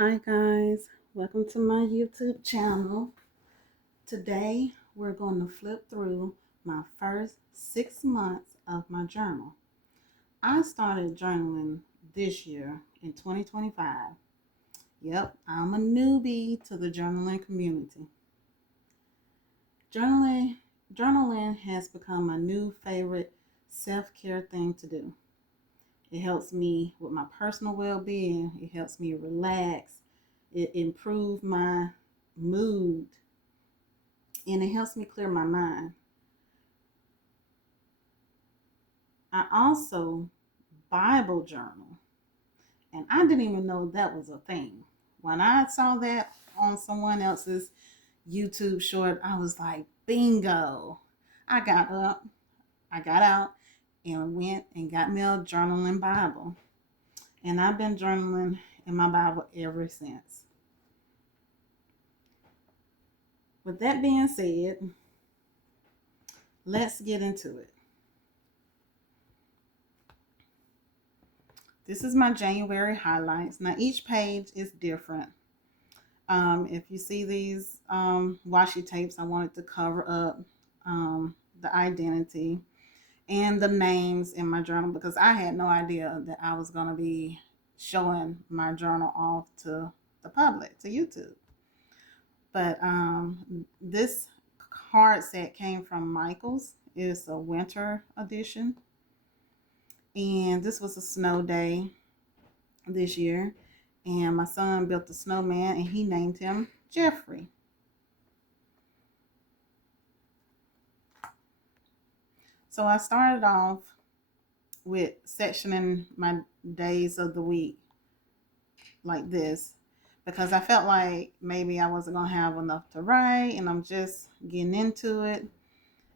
Hi guys, welcome to my YouTube channel. Today we're going to flip through my first 6 months of my journal. I started journaling this year in 2025. Yep, I'm a newbie to the journaling community. Journaling, journaling has become my new favorite self-care thing to do. It helps me with my personal well-being. It helps me relax. It improves my mood and it helps me clear my mind. I also Bible journal, and I didn't even know that was a thing. When I saw that on someone else's YouTube short, I was like, bingo. I got up, I got out, and went and got me a journaling Bible. And I've been journaling in my Bible ever since. With that being said, let's get into it. This is my January highlights. Now, each page is different. If you see these washi tapes, I wanted to cover up the identity and the names in my journal because I had no idea that I was going to be showing my journal off to the public, to YouTube. But this card set came from Michaels. It's a winter edition. And this was a snow day this year. And my son built a snowman and he named him Jeffrey. So I started off with sectioning my days of the week like this because I felt like maybe I wasn't going to have enough to write and I'm just getting into it.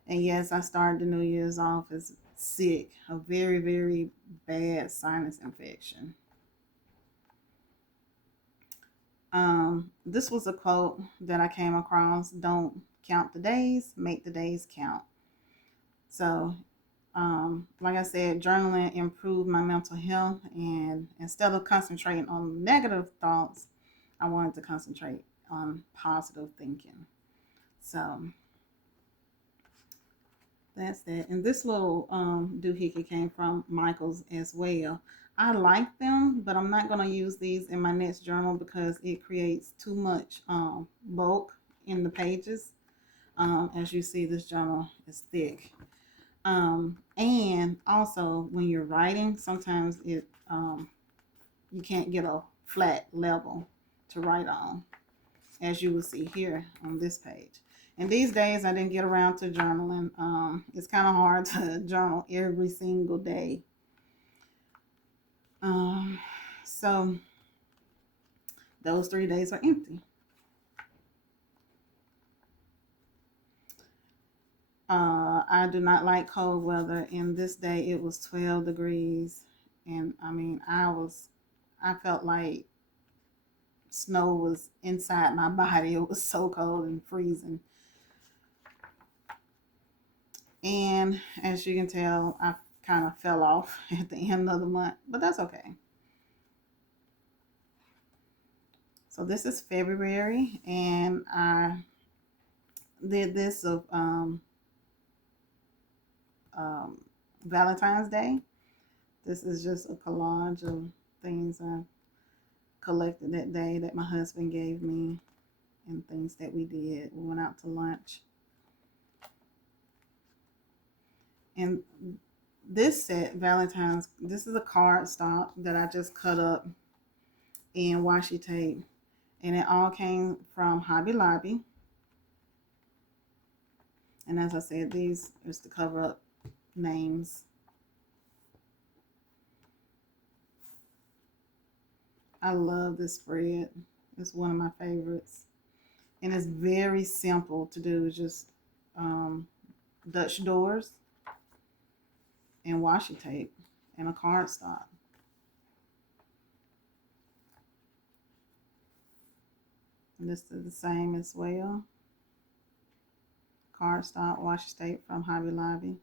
And yes, I started the New Year's off as sick, a very, very bad sinus infection. This was a quote that I came across: don't count the days, make the days count. So like I said, journaling improved my mental health, and instead of concentrating on negative thoughts, I wanted to concentrate on positive thinking. So that's that. And this little doohickey came from Michaels as well. I like them, but I'm not going to use these in my next journal because it creates too much bulk in the pages. As you see, this journal is thick. And also when you're writing, sometimes you can't get a flat level to write on, as you will see here on this page. And these days I didn't get around to journaling. It's kind of hard to journal every single day. So those 3 days are empty. I do not like cold weather, and this day it was 12 degrees, and I mean I felt like snow was inside my body. It was so cold and freezing. And as you can tell, I kind of fell off at the end of the month, but that's okay. So this is February, and I did this of um, Valentine's Day. This is just a collage of things I collected that day that my husband gave me and things that we did. We went out to lunch. And this set, Valentine's, this is a card stock that I just cut up in washi tape. And it all came from Hobby Lobby. And as I said, these is to cover up names. I love this spread. It's one of my favorites. And it's very simple to do. It's just Dutch doors and washi tape and a cardstock. And this is the same as well. Cardstock, washi tape from Hobby Lobby.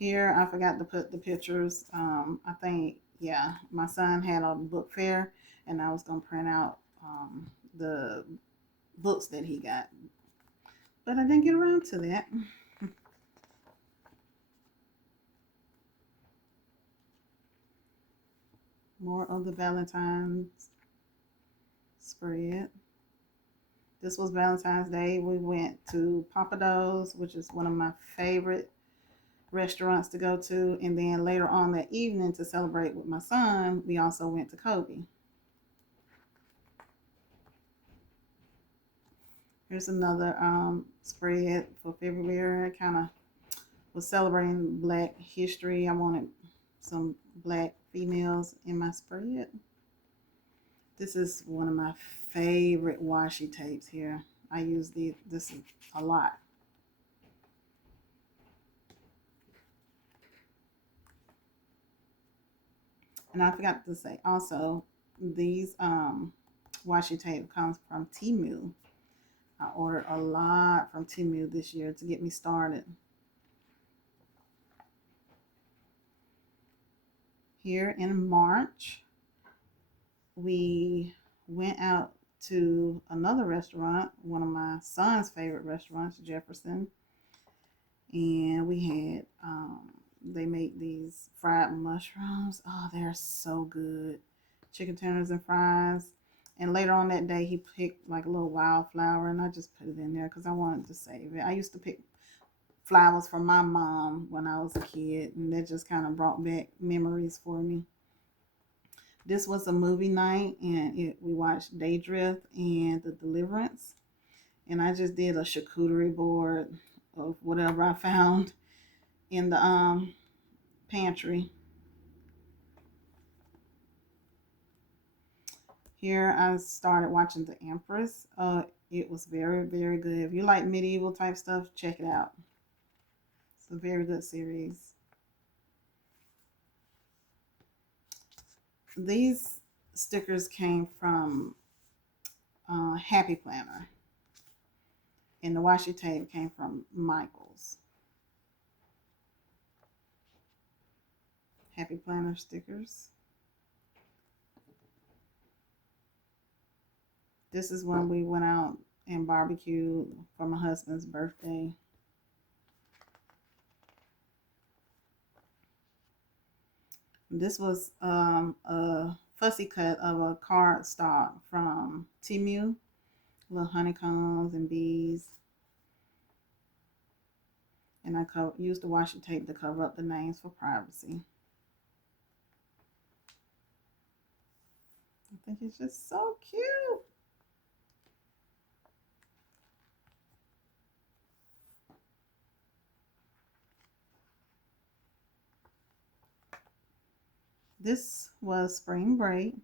Here, I forgot to put the pictures. I think, yeah, my son had a book fair, and I was going to print out the books that he got. But I didn't get around to that. More of the Valentine's spread. This was Valentine's Day. We went to Papados, which is one of my favorite restaurants to go to. And then later on that evening, to celebrate with my son, we also went to Kobe. Here's another spread for February. I kind of was celebrating Black history. I wanted some Black females in my spread. This is one of my favorite washi tapes here. I use this a lot. And I forgot to say also, these washi tape comes from Temu. I ordered a lot from Temu this year to get me started. Here in March, we went out to another restaurant, one of my son's favorite restaurants, Jefferson, and we had they make these fried mushrooms. Oh, they're so good. Chicken tenders and fries. And later on that day, he picked like a little wildflower, and I just put it in there because I wanted to save it. I used to pick flowers for my mom when I was a kid, and that just kind of brought back memories for me. This was a movie night, and we watched Daydrift and The Deliverance. And I just did a charcuterie board of whatever I found in the pantry. Here I started watching The Empress. It was very, very good. If you like medieval type stuff, check it out. It's a very good series. These stickers came from Happy Planner, and the washi tape came from Michaels. Happy Planner stickers. This is when we went out and barbecued for my husband's birthday. This was a fussy cut of a card stock from Temu. Little honeycombs and bees. And I used the washi tape to cover up the names for privacy. I think it's just so cute. This was spring break,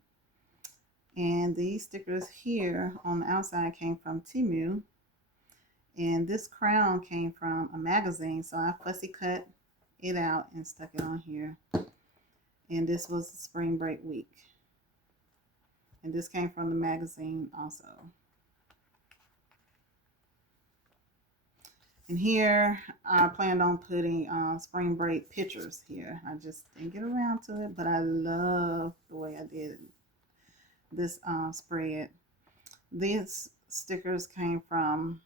and these stickers here on the outside came from Temu, and this crown came from a magazine, so I fussy cut it out and stuck it on here. And this was spring break week, and this came from the magazine also. And here I planned on putting spring break pictures here. I just didn't get around to it, but I love the way I did this spread. These stickers came from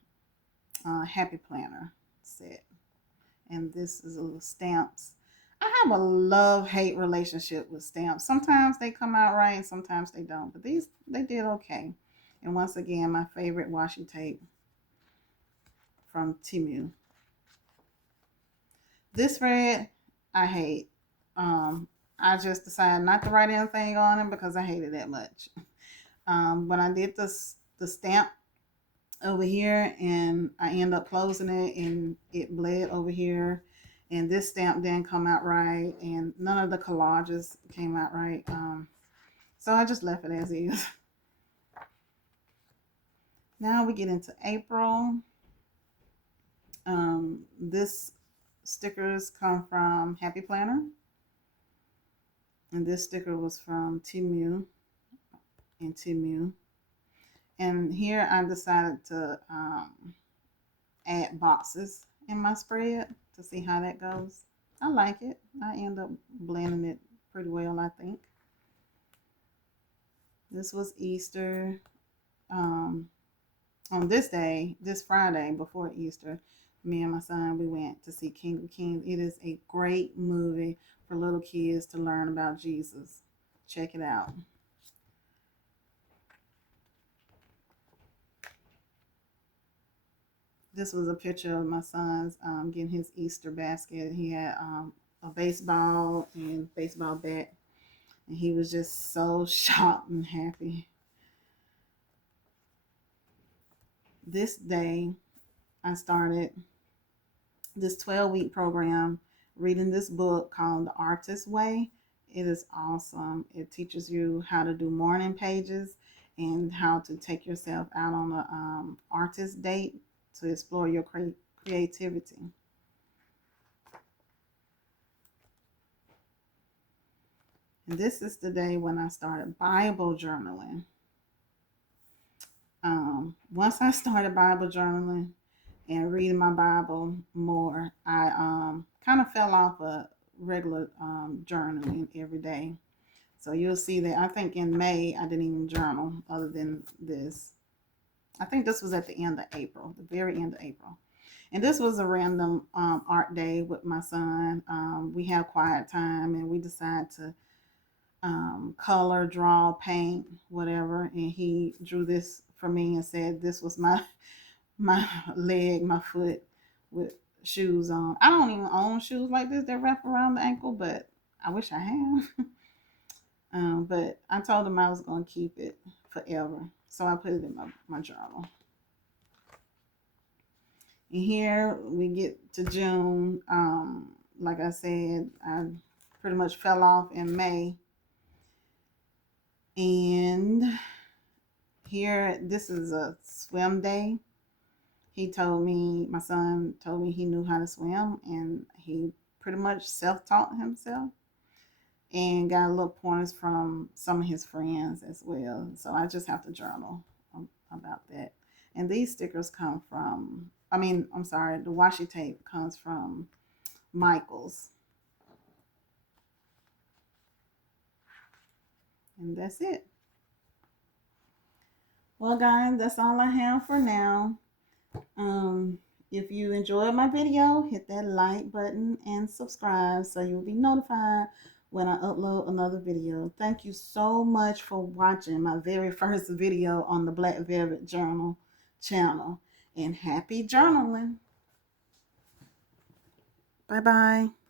Happy Planner set. And this is a little stamps. I have a love-hate relationship with stamps. Sometimes they come out right and sometimes they don't. But these, they did okay. And once again, my favorite washi tape from Temu. This red, I hate. I just decided not to write anything on it because I hate it that much. When I did the stamp over here, and I end up closing it, and it bled over here, and this stamp didn't come out right, and none of the collages came out right. So I just left it as is. Now we get into April. This stickers come from Happy Planner, and this sticker was from Temu and Temu. And here I decided to add boxes in my spread to see how that goes. I like it. I end up blending it pretty well, I think. This was Easter. Um, on this day, this Friday before Easter, me and my son, we went to see King of Kings. It is a great movie for little kids to learn about Jesus. Check it out. This was a picture of my son's getting his Easter basket. He had a baseball and baseball bat, and he was just so shocked and happy. This day, I started this 12-week program reading this book called The Artist's Way. It is awesome. It teaches you how to do morning pages and how to take yourself out on a artist date to explore your creativity. And this is the day when I started Bible journaling. Once I started Bible journaling and reading my Bible more, I kind of fell off a regular journaling every day. So you'll see that I think in May I didn't even journal other than this. I think this was at the end of April, the very end of April. And this was a random art day with my son. We have quiet time and we decide to color, draw, paint, whatever. And he drew this for me and said this was my leg, my foot with shoes on. I don't even own shoes like this that wrap around the ankle, but I wish I have. But I told him I was going to keep it forever. So I put it in my journal. And here we get to June. Like I said, I pretty much fell off in May. And here, this is a swim day. My son told me he knew how to swim, and he pretty much self-taught himself and got a little pointers from some of his friends as well. So I just have to journal about that. And these stickers come from, I'm sorry, the washi tape comes from Michaels. And that's it. Well, guys, that's all I have for now. If you enjoyed my video, hit that like button and subscribe so you'll be notified when I upload another video. Thank you so much for watching my very first video on the Black Velvet Journal channel. And happy journaling. Bye-bye.